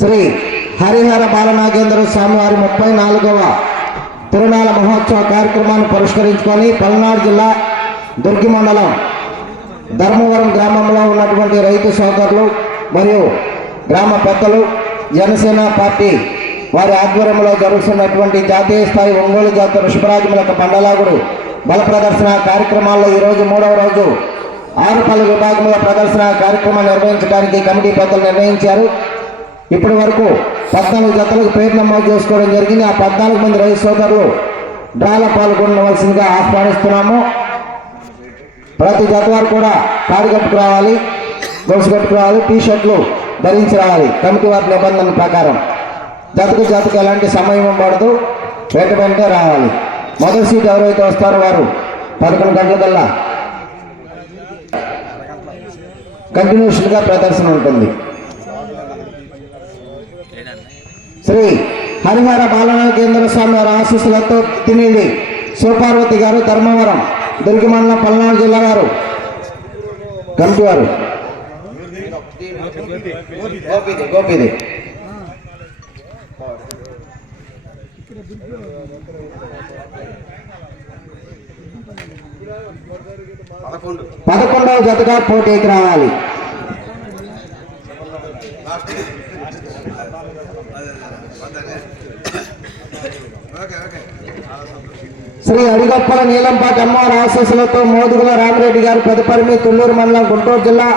శ్రీ హరిహర బాలనాగేంద్ర స్వామివారి ముప్పై నాలుగవ తిరునాళ మహోత్సవ కార్యక్రమాన్ని పురస్కరించుకొని పల్నాడు జిల్లా దుర్గి మండలం ధర్మవరం గ్రామంలో ఉన్నటువంటి రైతు సోదరులు మరియు గ్రామ పెద్దలు జనసేన పార్టీ వారి ఆధ్వర్యంలో జరుగుతున్నటువంటి జాతీయ స్థాయి ఒంగోలు జాతర వృషభరాజములకు పండలాగుడు బల ప్రదర్శన కార్యక్రమాల్లో ఈరోజు మూడవ రోజు ఆరు పలు విభాగముల ప్రదర్శన కార్యక్రమం నిర్వహించడానికి కమిటీ పెద్దలు నిర్ణయించారు. ఇప్పటి వరకు పద్నాలుగు జతలకు పేరు నమోదు చేసుకోవడం జరిగింది. ఆ పద్నాలుగు మంది రైతు సోదరులు డ్రాలో పాల్గొనవలసిందిగా ఆహ్వానిస్తున్నాము. ప్రతి జత వారు కూడా కారు కట్టుకు రావాలి గొలుసు కట్టుకు రావాలి టీ షర్ట్లు ధరించి రావాలి. కమిటీ వారి నిబంధనల ప్రకారం జతకు జతకు ఎలాంటి సమయం ఇవ్వబడదు వెంట వెంటనే రావాలి. మొదటి సీట్ ఎవరైతే వస్తారో వారు పదకొండు గంటలకల్లా కంటిన్యూషన్గా ప్రదర్శన ఉంటుంది. శ్రీ హరిహర బాలన కేంద్ర స్వామి వారి ఆశీస్సులతో తినేది శివపార్వతి గారు ధర్మవరం దుర్గి మండలం పల్నాడు జిల్లా గారు కమిటీ వారు. గోపిది పదకొండవ జతగా పోటీకి రావాలి. శ్రీ అడిగప్పల నీలంపాటి అమ్మవారి ఆశీస్సులతో మోదుగుల రామిరెడ్డి గారు పెదపరిమి తుళ్ళూరు మండలం గుంటూరు జిల్లా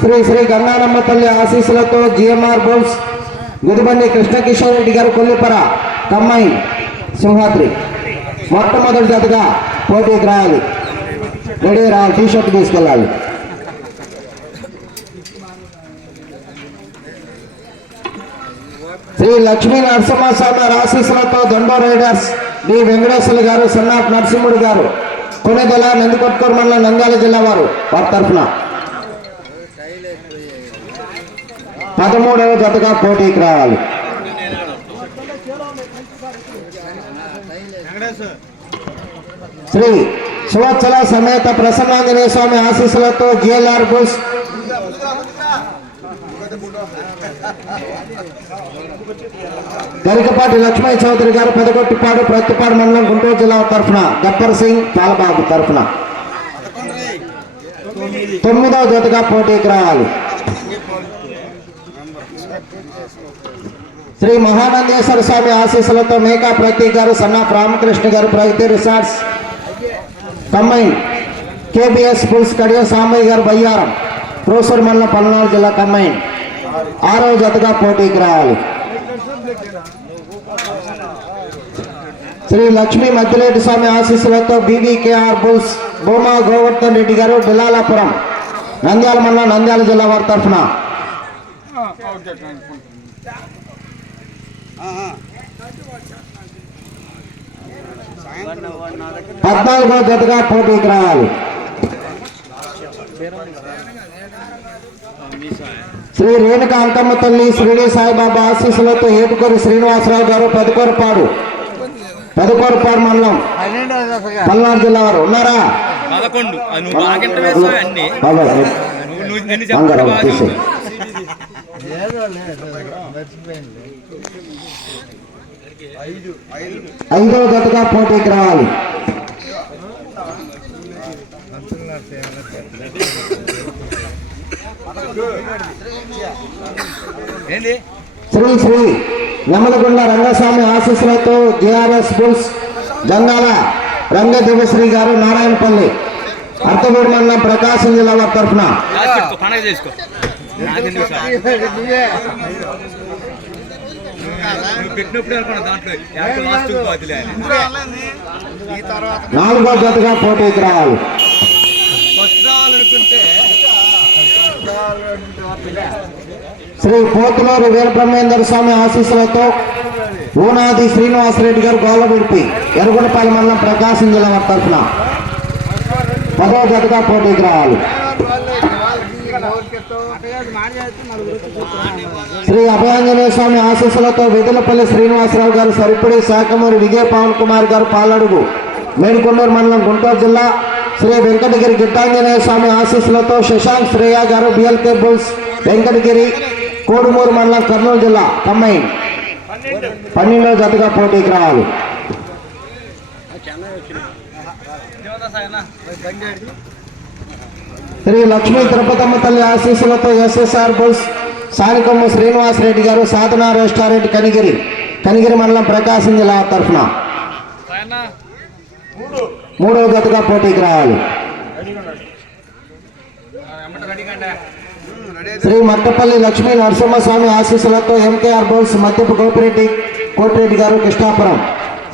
శ్రీ శ్రీ గంగానమ్మ తల్లి ఆశీస్సులతో జిఎంఆర్ బోల్స్ గుదిబండి కృష్ణకిషోర్ రెడ్డి గారు కొల్లిపర కమ్మాయి సింహాద్రి మొట్టమొదటి జతగా పోటీకి రావాలి రెడీ రావాలి టీ షర్ట్ తీసుకెళ్ళాలి. శ్రీ లక్ష్మీ నరసింహస్వామి ఆశీస్సులతో దొండో రైడర్స్ డి. వెంకటేశ్వర గారు సన్నాఫ్ నరసింహుడు గారు కొనేదల నందికొట్కూరు మండలం నంద్యాల జిల్లా వారు వారి తరఫున. పదమూడవ జతగా పోటీకి రావాలి. శ్రీ శివచ్చల సమేత ప్రసన్నాంజనేయ స్వామి ఆశీస్సులతో జిఎల్ఆర్ బుల్స్ గరికపాటి లక్ష్మయ్య చౌదరి గారు పెదగొట్టిపాడు ప్రత్తిపాడు మండలం గుంటూరు జిల్లా తరఫున. గప్పర్ సింగ్ పాలబాబు తరఫున. తొమ్మిదవ జతగా పోటీకి రావాలి. శ్రీ మహానందేశ్వర స్వామి ఆశీస్సులతో మేకా ప్రతీక్ గారు సన్నా రామకృష్ణ గారు ప్రగతి రిసార్ట్స్ కమ్మైన్ కేబిఎస్ పుల్స్ కడియ సాంబయ్య గారు బయ్యారం ప్రోసర్ మండలం పల్నాడు జిల్లా కంబైన్. ఆరో జతగా పోటీకి రావాలి? శ్రీ లక్ష్మీ మద్దిరెడ్డి స్వామి ఆశీస్సులతో బీబీకేఆర్ బుల్స్ భూమా గోవర్ధన్ రెడ్డి గారు బిలాలాపురం నంద్యాల మండలం నంద్యాల జిల్లా వారి తరఫున. పద్నాలుగో జతగా పోటీకి రావాలి. శ్రీ రేణుక అంకమ్మ తల్లి శ్రీడి సాయిబాబా ఆశీస్సులతో ఏటుకూరి శ్రీనివాసరావు గారు పెదకూరపాడు. పెదకూరపాడు మండలం పల్నాడు జిల్లా వారు. ఉన్నారా. ఐదవ జతగా పోటీకి రావాలి. ఏంటి శ్రీ శ్రీ రంగస్వామి ఆశీస్సులతో జేఆర్ఎస్ బుల్స్ జంగాల రంగ దివశ్రీ గారు నారాయణపల్లి అర్థగూడు మండలం ప్రకాశం జిల్లా వారి తరఫున. నాలుగో జతగా పోటీకి రావాలి. శ్రీ పోతులూరు వీరబ్రహ్మేందర్ స్వామి ఆశీస్సులతో ఊనాది శ్రీనివాసరెడ్డి గారు గోలబుడిపి ఎరుగుడపల్లి మండలం ప్రకాశం జిల్లా వారి తరఫున పదో జతగా పోటీకి రావాలి. శ్రీ అభయాంజనేయ స్వామి ఆశీస్సులతో వెదలపల్లి శ్రీనివాసరావు గారు సరిపడి శాఖమూరి విజయ పవన్ కుమార్ గారు పాలడుగు మేడికొండూరు మండలం గుంటూరు జిల్లా శ్రీ వెంకటగిరి గిట్టాంజనేయ స్వామి ఆశీస్సులతో శశాంక్ శ్రేయ గారు బిఎల్కే బుల్స్ వెంకటగిరి కోడుమూరు మండలం కర్నూలు జిల్లా తమ్మై పన్నెండో జతగా పోటీకి రావాలి. శ్రీ లక్ష్మీ తిరుపతమ్మ తల్లి ఆశీస్సులతో SSR bulls Sanikomma Srinivas Reddy garu Sadhana restaurant Kanigiri Kanigiri మండలం ప్రకాశం జిల్లా తరఫున. మూడవ జతగా పోటీకి రావాలి. శ్రీ మట్టపల్లి లక్ష్మీ నరసింహస్వామి ఆశీస్సులతో ఎంకేఆర్ బోల్స్ మధ్యపు గోపిరెడ్డి కోటిరెడ్డి గారు కృష్ణాపురం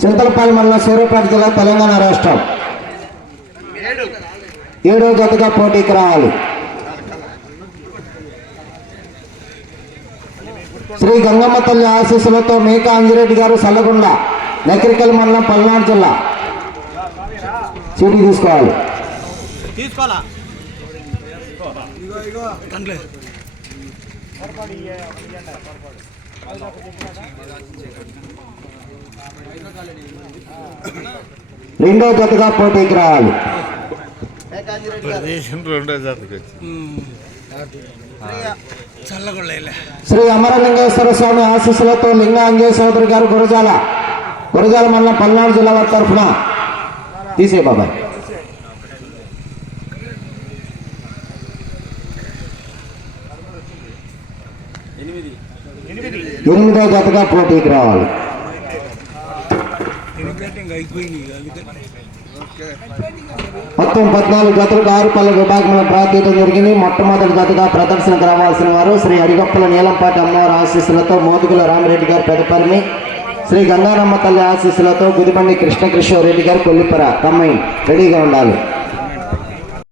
చింతలపల్లి మండలం సూర్యాపేట జిల్లా తెలంగాణ రాష్ట్రం. ఏడో జతగా పోటీకి రావాలి. శ్రీ గంగమ్మ తల్లి ఆశీస్సులతో మేకా అంజిరెడ్డి గారు సల్లగుండ నకిరికల్ మండలం పల్నాడు జిల్లా. చీటీ తీసుకోవాలి. తీసుకోవాలా? రెండో జతగా పోటీకి రావాలి. శ్రీ అమరలింగేశ్వర స్వామి ఆశీస్సులతో లింగాంగే సోదరి గారు గురజాల గురజాల మండలం పల్నాడు జిల్లా వారి తరఫున తీసే బాబాయ్. ఎనిమిదో జతగా పోటీకి రావాలి. మొత్తం పద్నాలుగు జతలకు ఆరు పళ్ళ విభాగంలో ప్రాతినిధ్యం జరిగింది. మొట్టమొదటి జతగా ప్రదర్శనకు రావాల్సిన వారు శ్రీ హరిగొప్పల నీలంపాటి అమ్మవారి ఆశీస్సులతో మోదుగుల రామిరెడ్డి గారు పెదపరిమి శ్రీ గంగారమ్మ తల్లి ఆశీస్సులతో గుదిబండి కృష్ణకృష్ణ రెడ్డి గారు కొల్లిపర కమ్మై రెడీగా ఉండాలి.